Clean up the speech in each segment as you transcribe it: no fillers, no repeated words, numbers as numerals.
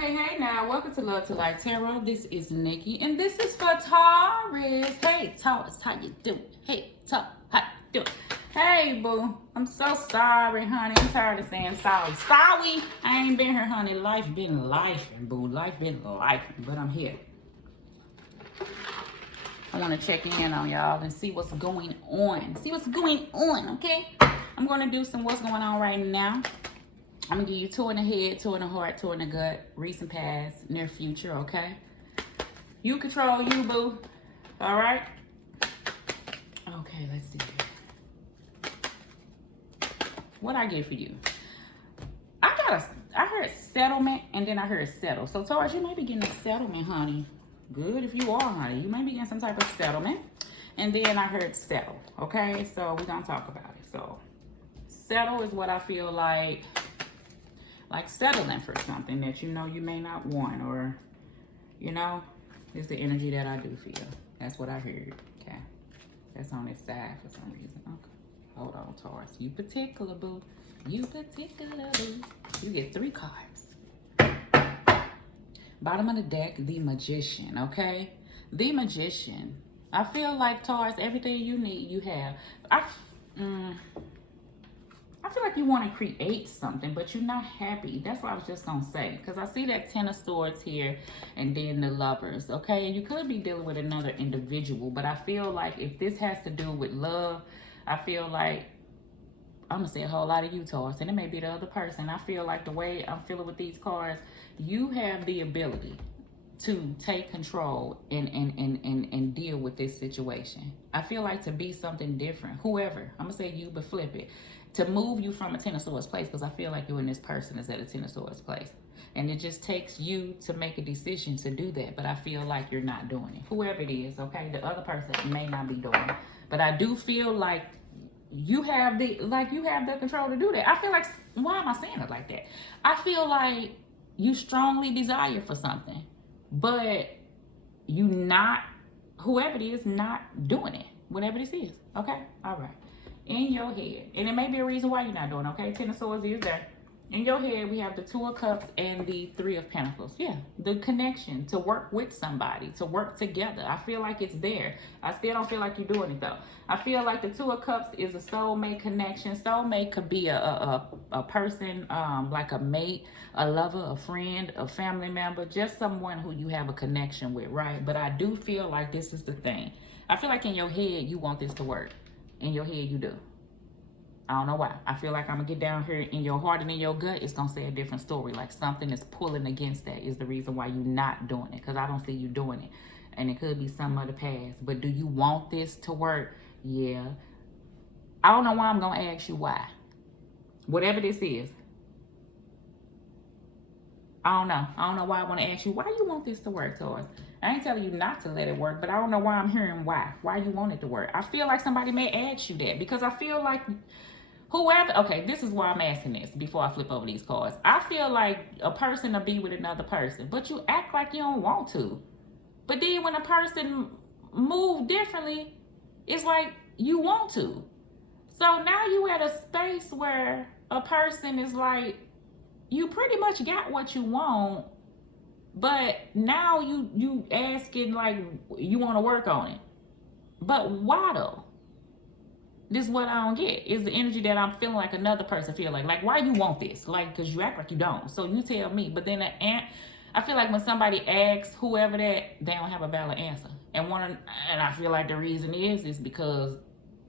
Hey now, welcome to Love to Life Tarot. This is Nikki, and this is for Taurus. Hey Taurus, how you doing? Hey Taurus, how you doing? Hey boo, I'm so sorry, honey. I'm tired of saying sorry. Sorry, I ain't been here, honey. Life been life, and boo, life been life, but I'm here. I want to check in on y'all and see what's going on. Okay? I'm going to do some what's going on right now. I'm going to give you 2 in the head, 2 in the heart, 2 in the gut, recent past, near future, okay? You control you, boo. All right? Okay, let's see. What I get for you? I heard settlement, and then I heard settle. So, Taurus, you may be getting a settlement, honey. Good if you are, honey. You may be getting some type of settlement. And then I heard settle, okay? So, we're going to talk about it. So, settle is what I feel like settling for something that you know you may not want, or is the energy that I do feel. That's what I heard. Okay, that's on this side for some reason. Okay, hold on, Taurus. You particular, boo. You get 3 cards. Bottom of the deck, the Magician. Okay, the Magician. I feel like, Taurus, everything you need, you have. I feel like you want to create something, but you're not happy. That's what I was just going to say. Because I see that 10 of Swords here and then the Lovers, okay? And you could be dealing with another individual, but I feel like if this has to do with love, I feel like, I'm going to say a whole lot of you, Taurus, and it may be the other person. I feel like the way I'm feeling with these cards, you have the ability to take control and deal with this situation. I feel like to be something different, whoever, I'm going to say you, but flip it. To move you from a 10 of Swords place, because I feel like you and this person is at a 10 of Swords place. And it just takes you to make a decision to do that, but I feel like you're not doing it. Whoever it is, okay? The other person may not be doing it. But I do feel like you have the control to do that. I feel like, why am I saying it like that? I feel like you strongly desire for something, but you not, whoever it is, not doing it. Whatever this is, okay? All right. In your head, and it may be a reason why you're not doing, okay? 10 of Swords is there. In your head, we have the 2 of Cups and the 3 of Pentacles. Yeah, the connection to work with somebody, to work together. I feel like it's there. I still don't feel like you're doing it, though. I feel like the 2 of Cups is a soulmate connection. Soulmate could be a person, like a mate, a lover, a friend, a family member, just someone who you have a connection with, right? But I do feel like this is the thing. I feel like in your head, you want this to work. In your head, you do. I don't know why. I feel like I'm going to get down here in your heart and in your gut. It's going to say a different story. Like something is pulling against that is the reason why you're not doing it. Because I don't see you doing it. And it could be some of the past. But do you want this to work? Yeah. I don't know why I'm going to ask you why. Whatever this is. I don't know. I don't know why I want to ask you why you want this to work, Taurus. I ain't telling you not to let it work, but I don't know why I'm hearing why you want it to work. I feel like somebody may ask you that because I feel like whoever, okay, this is why I'm asking this before I flip over these cards. I feel like a person will be with another person, but you act like you don't want to. But then when a person move differently, it's like you want to. So now you at a space where a person is like, you pretty much got what you want, but now you asking like you want to work on it. But why though? This is what I don't get. Is the energy that I'm feeling like another person feel like why you want this? Like, because you act like you don't. So you tell me. But then I feel like when somebody asks whoever that, they don't have a valid answer. And I feel like the reason is because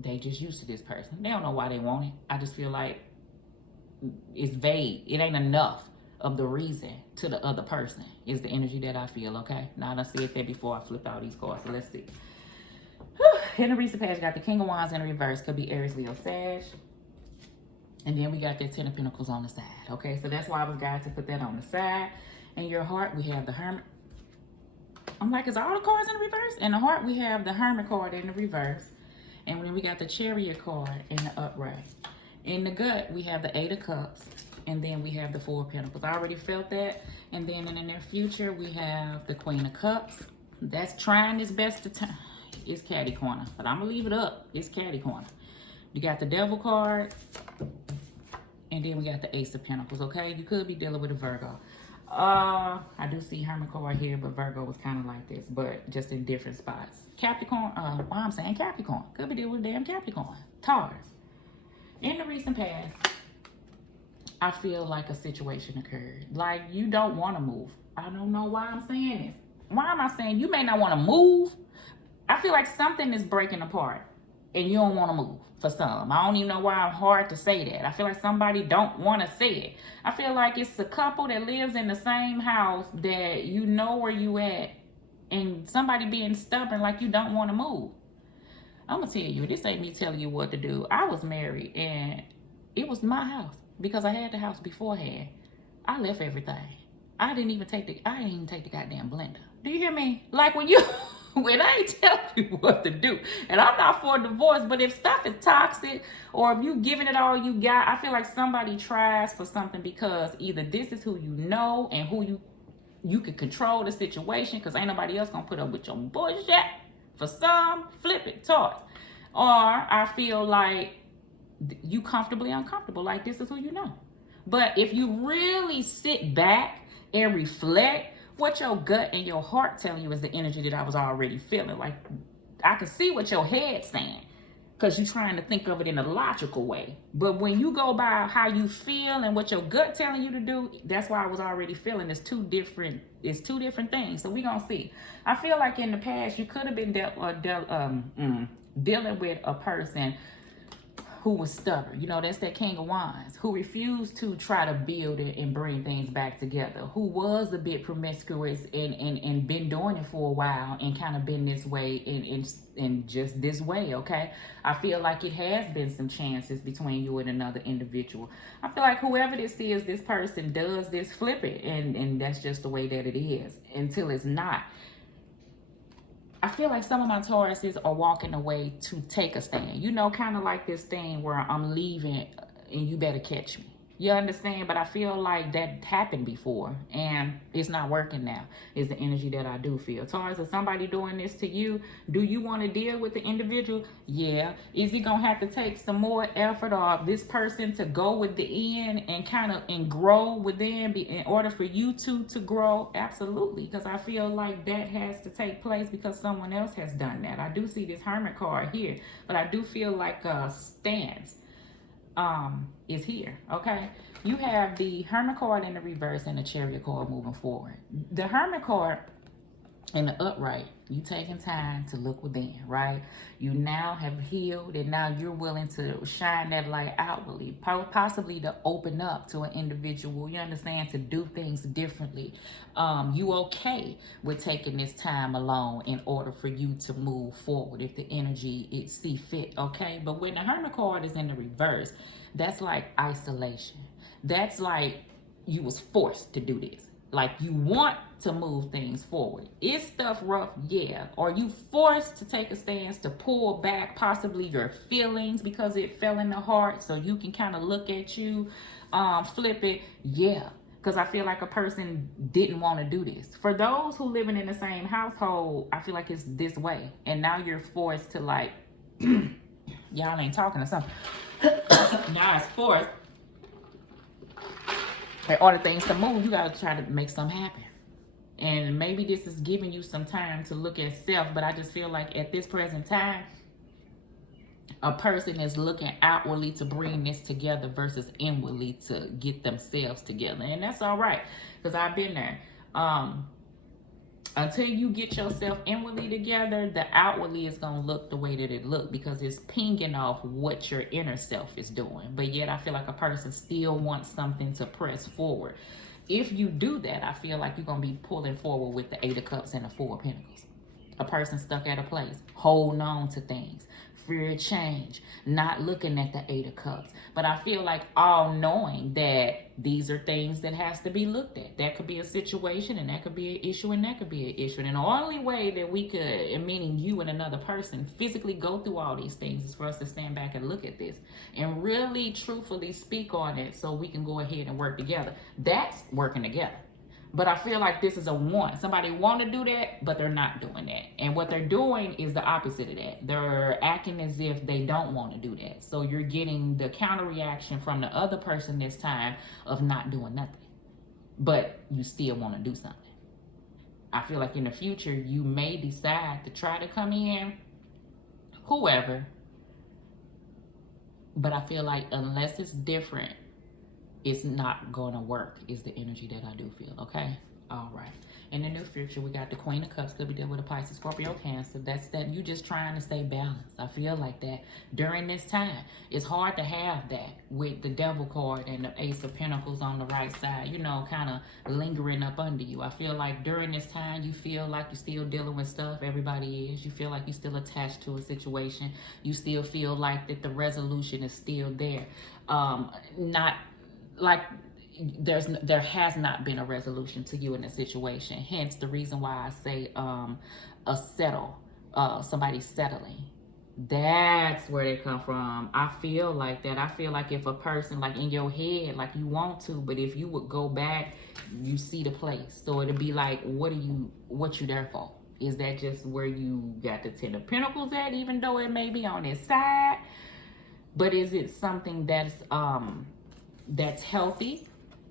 they just used to this person. They don't know why they want it. I just feel like it's vague. It ain't enough of the reason to the other person is the energy that I feel, okay? Now, I done said that before I flipped out these cards, so let's see. In the recent page, got the King of Wands in reverse. Could be Aries, Leo, Sag. And then we got that 10 of Pentacles on the side, okay? So that's why I was guided to put that on the side. In your heart, we have the Hermit. I'm like, is all the cards in the reverse? In the heart, we have the Hermit card in the reverse. And then we got the Chariot card in the upright. In the gut, we have the 8 of Cups, and then we have the 4 of Pentacles. I already felt that. And then in the near future, we have the Queen of Cups. That's trying its best to turn. It's catty corner, but I'm going to leave it up. It's catty corner. You got the Devil card, and then we got the Ace of Pentacles, okay? You could be dealing with a Virgo. I do see Hermit card here, but Virgo was kind of like this, but just in different spots. Capricorn, why I'm saying Capricorn. Could be dealing with damn Capricorn. Taurus. In the recent past, I feel like a situation occurred. Like you don't want to move. I don't know why I'm saying this. Why am I saying you may not want to move? I feel like something is breaking apart and you don't want to move for some. I don't even know why I'm hard to say that. I feel like somebody don't want to say it. I feel like it's a couple that lives in the same house that you know where you at and somebody being stubborn like you don't want to move. I'm going to tell you, this ain't me telling you what to do. I was married and it was my house because I had the house beforehand. I left everything. I didn't even take the goddamn blender. Do you hear me? Like when I ain't telling you what to do. And I'm not for divorce, but if stuff is toxic or if you giving it all you got, I feel like somebody tries for something because either this is who you know and who you can control the situation because ain't nobody else gonna put up with your bullshit. For some, flip it, talk. Or I feel like you comfortably uncomfortable, like this is who you know. But if you really sit back and reflect, what your gut and your heart telling you is the energy that I was already feeling. Like I can see what your head's saying because you're trying to think of it in a logical way. But when you go by how you feel and what your gut telling you to do, that's why I was already feeling it's two different things. So we gonna see. I feel like in the past you could have been dealing with a person who was stubborn. You know, that's that King of Wands, who refused to try to build it and bring things back together, who was a bit promiscuous and been doing it for a while and kind of been this way in just this way, okay? I feel like it has been some chances between you and another individual. I feel like whoever this is, this person does this, flip it, and that's just the way that it is until it's not. I feel like some of my Tauruses are walking away to take a stand. You know, kind of like this thing where I'm leaving and you better catch me. You understand? But I feel like that happened before and it's not working now, is the energy that I do feel. Taurus, is somebody doing this to you? Do you want to deal with the individual? Yeah. Is he going to have to take some more effort or this person to go with the end and kind of and grow within in order for you two to grow? Absolutely. Because I feel like that has to take place because someone else has done that. I do see this Hermit card here, but I do feel like a stance is here, okay? You have the Hermit card in the reverse and the Chariot card moving forward. The Hermit card in the upright, you taking time to look within, right? You now have healed and now you're willing to shine that light outwardly, possibly to open up to an individual, you understand, to do things differently. You okay with taking this time alone in order for you to move forward if the energy it see fit, okay? But when the Hermit card is in the reverse, that's like isolation. That's like you was forced to do this. Like you want to move things forward. Is stuff rough? Yeah. Are you forced to take a stance to pull back possibly your feelings because it fell in the heart so you can kind of look at you, flip it? Yeah. Because I feel like a person didn't want to do this. For those who living in the same household, I feel like it's this way. And now you're forced to like, y'all ain't talking or something. Now it's forced. In order things to move, you got to try to make something happen. And maybe this is giving you some time to look at self, but I just feel like at this present time, a person is looking outwardly to bring this together versus inwardly to get themselves together. And that's all right, because I've been there. Until you get yourself inwardly together, the outwardly is going to look the way that it look because it's pinging off what your inner self is doing. But yet I feel like a person still wants something to press forward. If you do that, I feel like you're going to be pulling forward with the Eight of Cups and the Four of Pentacles. A person stuck at a place, holding on to things, fear of change, not looking at the Eight of Cups. But I feel like all knowing that these are things that has to be looked at. That could be a situation and that could be an issue and that could be an issue. And the only way that we could, meaning you and another person, physically go through all these things is for us to stand back and look at this and really truthfully speak on it so we can go ahead and work together. That's working together. But I feel like this is a want. Somebody want to do that, but they're not doing that. And what they're doing is the opposite of that. They're acting as if they don't want to do that. So you're getting the counter reaction from the other person this time of not doing nothing. but you still want to do something. I feel like in the future, you may decide to try to come in, whoever, but I feel like unless it's different, it's not going to work, is the energy that I do feel, okay? All right. In the near future, we got the Queen of Cups. Could be dealing with a Pisces, Scorpio, Cancer. That's that you just trying to stay balanced. I feel like that during this time. It's hard to have that with the Devil card and the Ace of Pentacles on the right side, you know, kind of lingering up under you. I feel like during this time, you feel like you're still dealing with stuff. Everybody is. You feel like you're still attached to a situation. You still feel like that the resolution is still there. Not like there has not been a resolution to you in a situation, hence the reason why I say somebody settling. That's where they come from. I feel like that. I feel like if a person, like in your head, like you want to, but if you would go back, you see the place. So it'd be like, what you there for? Is that just where you got the Ten of Pentacles at, even though it may be on its side? But is it something that's healthy,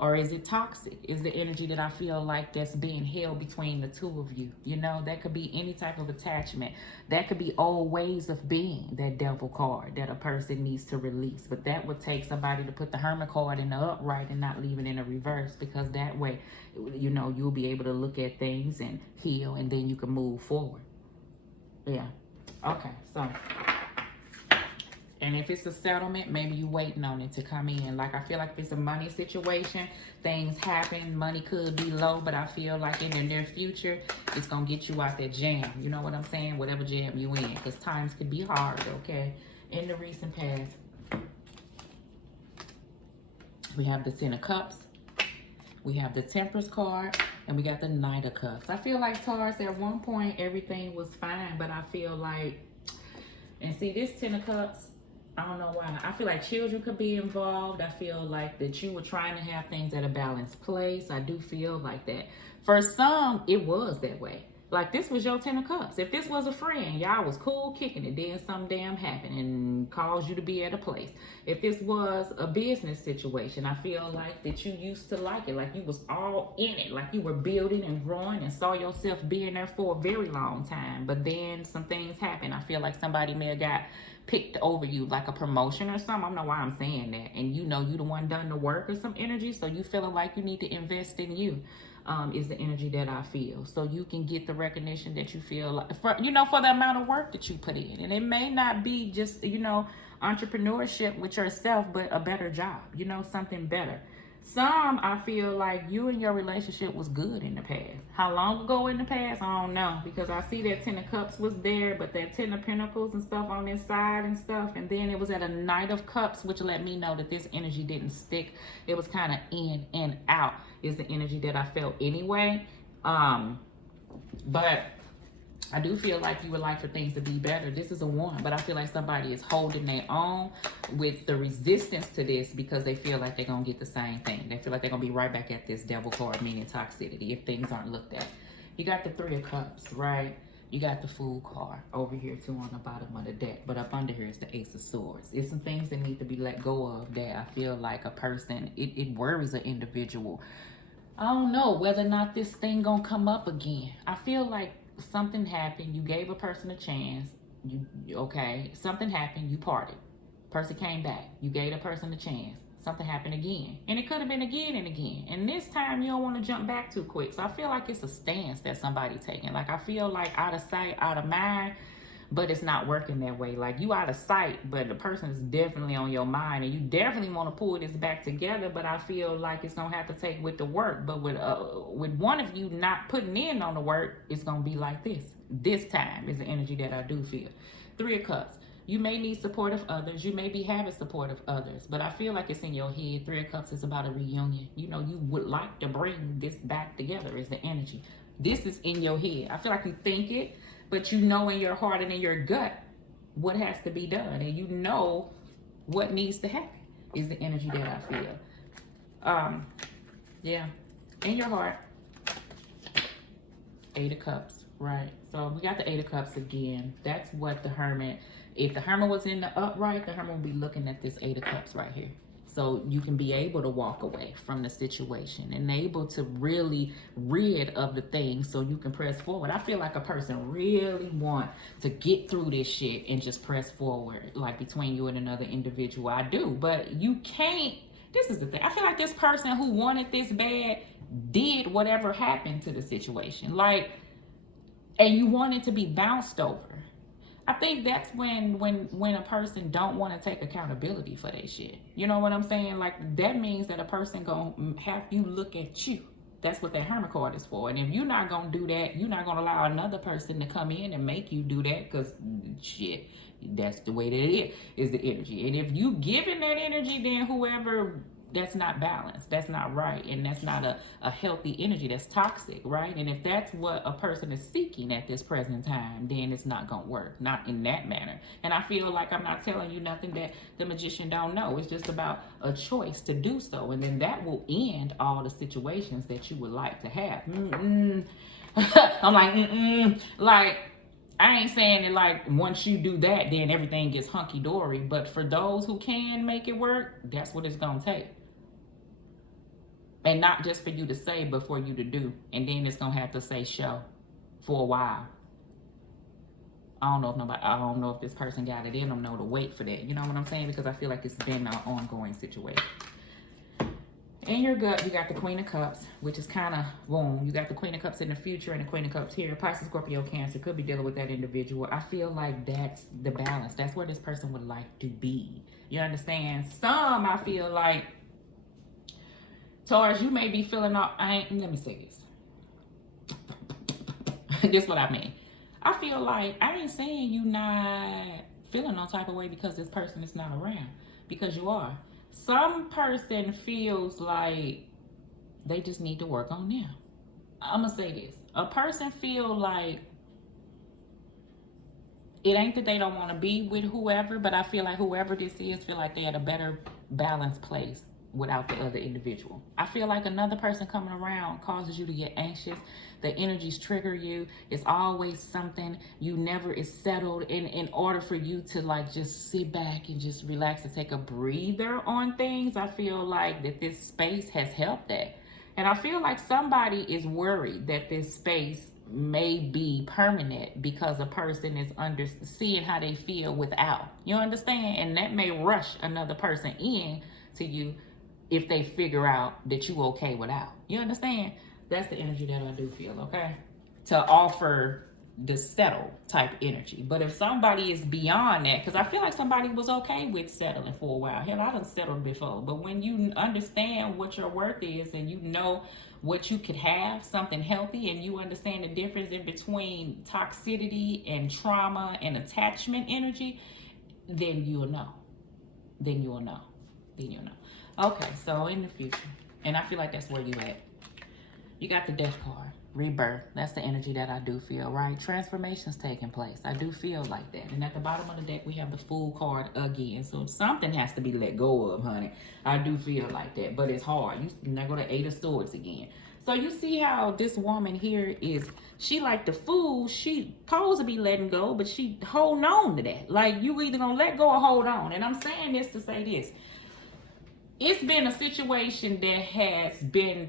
or is it toxic? Is the energy that I feel like that's being held between the two of you? You know, that could be any type of attachment. That could be old ways of being, that Devil card that a person needs to release. But that would take somebody to put the Hermit card in the upright and not leave it in the reverse, because that way, you know, you'll be able to look at things and heal, and then you can move forward. Yeah. Okay, so... and if it's a settlement, maybe you waiting on it to come in. Like, I feel like if it's a money situation, things happen, money could be low, but I feel like in the near future, it's going to get you out that jam. You know what I'm saying? Whatever jam you in, because times could be hard, okay? In the recent past, we have the Ten of Cups, we have the Temperance card, and we got the Knight of Cups. I feel like, Taurus, at one point, everything was fine, but I feel like, and see, this Ten of Cups, I don't know why. I feel like children could be involved. I feel like that you were trying to have things at a balanced place. I do feel like that. For some, it was that way. Like, this was your Ten of Cups. If this was a friend, y'all was cool kicking it, then some damn happened and caused you to be at a place. If this was a business situation, I feel like that you used to like it. Like, you was all in it. Like, you were building and growing and saw yourself being there for a very long time. But then some things happened. I feel like somebody may have got picked over you, like a promotion or something. I don't know why I'm saying that. And you know you the one done the work or some energy, so you feeling like you need to invest in you, is the energy that I feel. So you can get the recognition that you feel like, for, you know, for the amount of work that you put in. And it may not be just, you know, entrepreneurship with yourself, but a better job, you know, something better. Some, I feel like you and your relationship was good in the past. How long ago in the past? I don't know. Because I see that Ten of Cups was there, but that Ten of Pentacles and stuff on this side and stuff. And then it was at a Knight of Cups, which let me know that this energy didn't stick. It was kind of in and out, is the energy that I felt anyway. But I do feel like you would like for things to be better. This is a one, but I feel like somebody is holding their own with the resistance to this because they feel like they're going to get the same thing. They feel like they're going to be right back at this Devil card, meaning toxicity, if things aren't looked at. You got the Three of Cups, right? You got the Fool card over here too on the bottom of the deck, but up under here is the Ace of Swords. It's some things that need to be let go of that I feel like a person, it worries an individual. I don't know whether or not this thing going to come up again. I feel like something happened, you gave a person a chance, something happened, you parted, person came back, you gave a person a chance, something happened again, and it could have been again and again, and this time you don't want to jump back too quick. So I feel like it's a stance that somebody taking. Like, I feel like out of sight, out of mind, but it's not working that way. Like, you out of sight, but the person is definitely on your mind, and you definitely want to pull this back together, but I feel like it's going to have to take with the work. But with one of you not putting in on the work, it's going to be like this. This time is the energy that I do feel. Three of Cups. You may need support of others. You may be having support of others, but I feel like it's in your head. Three of Cups is about a reunion. You know, you would like to bring this back together is the energy. This is in your head. I feel like you think it, but you know in your heart and in your gut what has to be done. And you know what needs to happen is the energy that I feel. Yeah, in your heart. Eight of Cups, right? So we got the Eight of Cups again. That's what the Hermit, if the Hermit was in the upright, the Hermit would be looking at this Eight of Cups right here. So you can be able to walk away from the situation and able to really rid of the thing so you can press forward. I feel like a person really want to get through this shit and just press forward, like between you and another individual. I do, but you can't. This is the thing. I feel like this person who wanted this bad did whatever happened to the situation. Like, and you want it to be bounced over. I think that's when a person don't want to take accountability for their shit. You know what I'm saying? Like, that means that a person gonna have you look at you. That's what that Hermit card is for. And if you're not gonna do that, you're not gonna allow another person to come in and make you do that, because shit, that's the way that it is the energy. And if you giving that energy, then whoever, that's not balanced, that's not right, and that's not a healthy energy, that's toxic, right? And if that's what a person is seeking at this present time, then it's not gonna work, not in that manner. And I feel like I'm not telling you nothing that the magician don't know. It's just about a choice to do so, and then that will end all the situations that you would like to have. I'm like, like, I ain't saying that like once you do that, then everything gets hunky-dory, but for those who can make it work, that's what it's gonna take. And not just for you to say, but for you to do. And then it's gonna have to say show for a while. I don't know if this person got it in them though to wait for that. You know what I'm saying? Because I feel like it's been an ongoing situation. In your gut, you got the Queen of Cups, which is kind of boom. You got the Queen of Cups in the future and the Queen of Cups here. Pisces, Scorpio, Cancer could be dealing with that individual. I feel like that's the balance. That's where this person would like to be. You understand? Some, I feel like, Taurus, you may be feeling all, let me say this. This is what I mean. I feel like, I ain't saying you not feeling no type of way because this person is not around. Because you are. Some person feels like they just need to work on them. I'm going to say this. A person feel like it ain't that they don't want to be with whoever, but I feel like whoever this is feel like they're at a better balanced place without the other individual. I feel like another person coming around causes you to get anxious. The energies trigger you. It's always something. You never is settled. In order for you to like just sit back and just relax and take a breather on things, I feel like that this space has helped that. And I feel like somebody is worried that this space may be permanent because a person is seeing how they feel without. You understand? And that may rush another person in to you if they figure out that you okay without. You understand? That's the energy that I do feel, okay? To offer the settle type energy. But if somebody is beyond that, because I feel like somebody was okay with settling for a while. Hell, I done settled before. But when you understand what your worth is and you know what you could have, something healthy, and you understand the difference in between toxicity and trauma and attachment energy, then you'll know. Then you'll know. Then you'll know. Okay, so in the future, and I feel like that's where you at. You got the Death card, rebirth. That's the energy that I do feel, right? Transformations taking place. I do feel like that. And at the bottom of the deck, we have the Fool card again. So something has to be let go of, honey. I do feel like that, but it's hard. You now go to Eight of Swords again. So you see how this woman here is, she like the Fool, she supposed to be letting go, but she holding on to that. Like, you either gonna let go or hold on. And I'm saying this to say this. It's been a situation that has been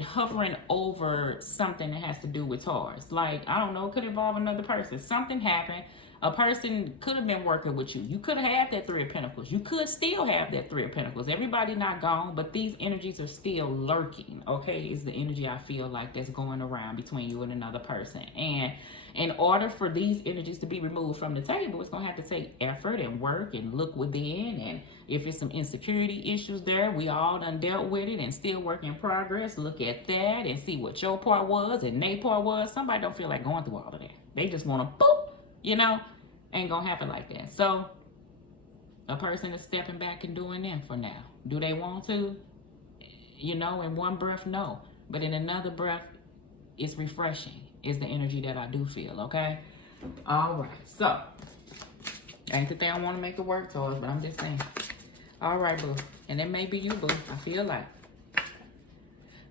hovering over something that has to do with Taurus. Like, I don't know, it could involve another person. Something happened. A person could have been working with you. You could have had that Three of Pentacles. You could still have that Three of Pentacles. Everybody not gone, but these energies are still lurking, okay? Is the energy I feel like that's going around between you and another person. And in order for these energies to be removed from the table, it's going to have to take effort and work and look within. And if it's some insecurity issues there, we all done dealt with it and still work in progress. Look at that and see what your part was and their part was. Somebody don't feel like going through all of that. They just want to boop. You know, ain't gonna happen like that. So a person is stepping back and doing that for now. Do they want to? You know, in one breath, no. But in another breath, it's refreshing. Is the energy that I do feel, okay? All right. So, ain't that they don't want to make it work, Taurus, but I'm just saying. All right, boo. And it may be you, boo. I feel like.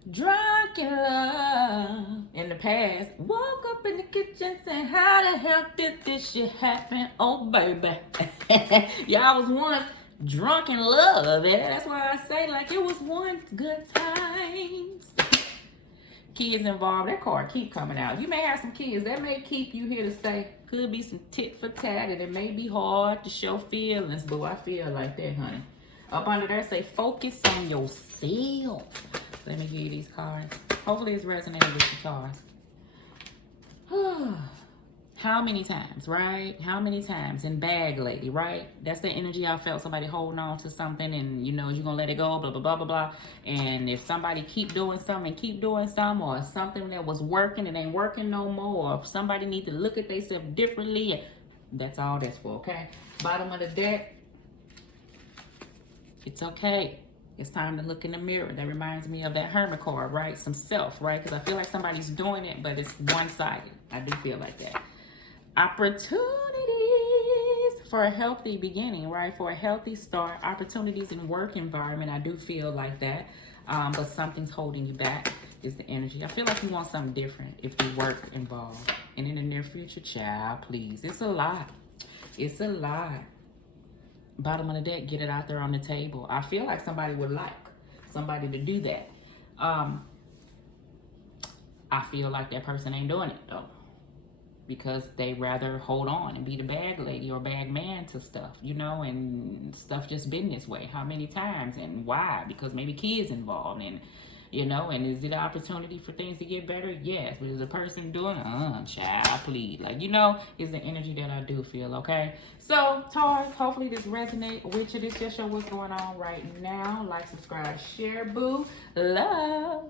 Drunk in love in the past. Woke up in the kitchen saying, how the hell did this shit happen? Oh, baby. Y'all was once drunk in love. And that's why I say, like, it was once good times. Kids involved. That card keep coming out. You may have some kids. That may keep you here to stay. Could be some tit for tat. And it may be hard to show feelings. But I feel like that, honey. Up under there, say, focus on yourself. Let me give you these cards. Hopefully it's resonating with your cards. How many times, right? How many times in bag lady, right? That's the energy I felt, somebody holding on to something and you know you're gonna let it go, blah, blah, blah, blah, blah. And if somebody keep doing something, or something that was working and ain't working no more, or if somebody need to look at themselves differently, that's all that's for, okay? Bottom of the deck, it's okay. It's time to look in the mirror. That reminds me of that Hermit card, right? Some self, right? Because I feel like somebody's doing it, but it's one-sided. I do feel like that. Opportunities for a healthy beginning, right? For a healthy start. Opportunities in work environment. I do feel like that. But something's holding you back is the energy. I feel like you want something different if you work involved. And in the near future, child, please. It's a lot. It's a lot. Bottom of the deck, get it out there on the table. I feel like somebody would like somebody to do that. I feel like that person ain't doing it though, because they rather hold on and be the bag lady or bag man to stuff, you know, and stuff just been this way. How many times and why? Because maybe kids involved and, you know, and is it an opportunity for things to get better? Yes. But is the person doing it? Child, please. Like, you know, is the energy that I do feel, okay? So, Taurus, hopefully this resonates with you. This just show what's going on right now. Like, subscribe, share, boo. Love.